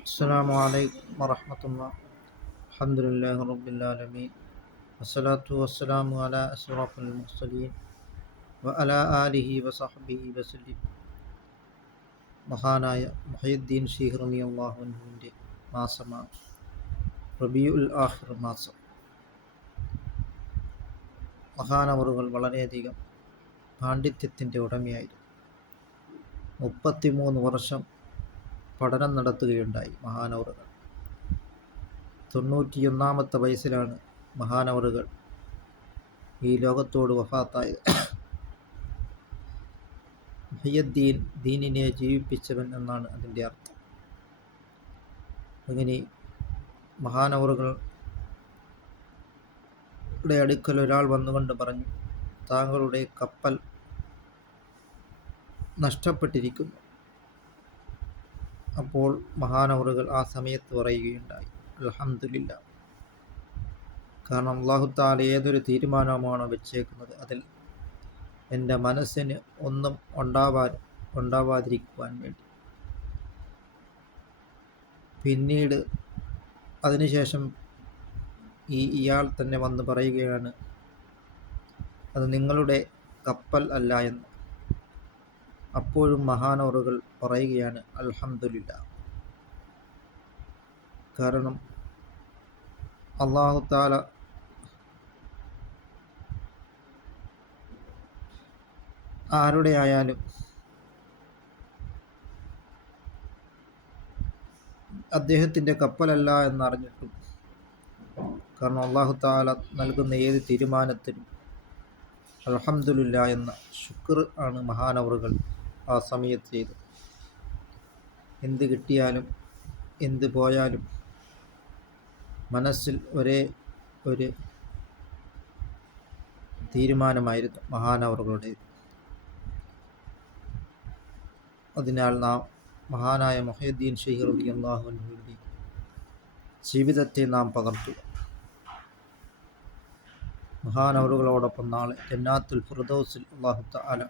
السلام عليكم ورحمة الله الحمد لله رب العالمين والصلاة والسلام على أشرف المرسلين وعلى آله وصحبه وسلم മഹാനായ മുഹയുദ്ദീൻ ഷീഹ് റമി അള്ളാഹുവിൻ്റെ മാസമാണ് റബിയുൽ ആഹിർ മാസം മഹാനവറുകൾ വളരെയധികം പാണ്ഡിത്യത്തിൻ്റെ ഉടമയായിരുന്നു മുപ്പത്തിമൂന്ന് വർഷം പഠനം നടത്തുകയുണ്ടായി മഹാനവറുകൾ. തൊണ്ണൂറ്റിയൊന്നാമത്തെ വയസ്സിലാണ് മഹാനവറുകൾ ഈ ലോകത്തോട് വഫാത്തായത്. മുഹയ്യദ്ദീൻ ദീനിനെ ജീവിപ്പിച്ചവൻ എന്നാണ് അതിന്റെ അർത്ഥം. അങ്ങനെ മഹാനവറുകളുടെ അടുക്കൽ ഒരാൾ വന്നുകൊണ്ട് പറഞ്ഞു താങ്കളുടെ കപ്പൽ നഷ്ടപ്പെട്ടിരിക്കുന്നു. അപ്പോൾ മഹാനവറുകൾ ആ സമയത്ത് പറയുകയുണ്ടായി അലഹമില്ല കാരണം അള്ളാഹുത്താല ഏതൊരു തീരുമാനമാണോ വെച്ചേക്കുന്നത് അതിൽ എന്റെ മനസ്സിന് ഒന്നും ഉണ്ടാവാൻ ഉണ്ടാവാതിരിക്കുവാൻ വേണ്ടി. പിന്നീട് അതിനുശേഷം ഈ ഇയാൾ തന്നെ വന്ന് പറയുകയാണ് അത് നിങ്ങളുടെ കപ്പൽ അല്ല എന്ന്. അപ്പോഴും മഹാനോറുകൾ പറയുകയാണ് അൽഹമുല്ല കാരണം അള്ളാഹുത്താല ആരുടെ ആയാലും അദ്ദേഹത്തിന്റെ കപ്പലല്ല എന്നറിഞ്ഞിട്ടും കാരണം അള്ളാഹു താല നൽകുന്ന ഏത് തീരുമാനത്തിനും അലഹമുല്ല എന്ന ശുക്ർ ആണ് മഹാനവറുകൾ. ആ സമയത്ത് ചെയ്തു. എന്ത് കിട്ടിയാലും എന്ത് പോയാലും മനസ്സിൽ ഒരേ ഒരു തീരുമാനമായിരുന്നു മഹാനവറുകളുടെ അതിനാൽ നാം മഹാനായ മൊഹീദ്ദീൻ ഷെയ്ഖ് റബി അള്ളാഹുവിന് ജീവിതത്തെ നാം പകർത്തുക. മഹാനവറുകളോടൊപ്പം നാളെ ജന്നാത്തുൽ ഫുറദോസിൽ അള്ളാഹു താല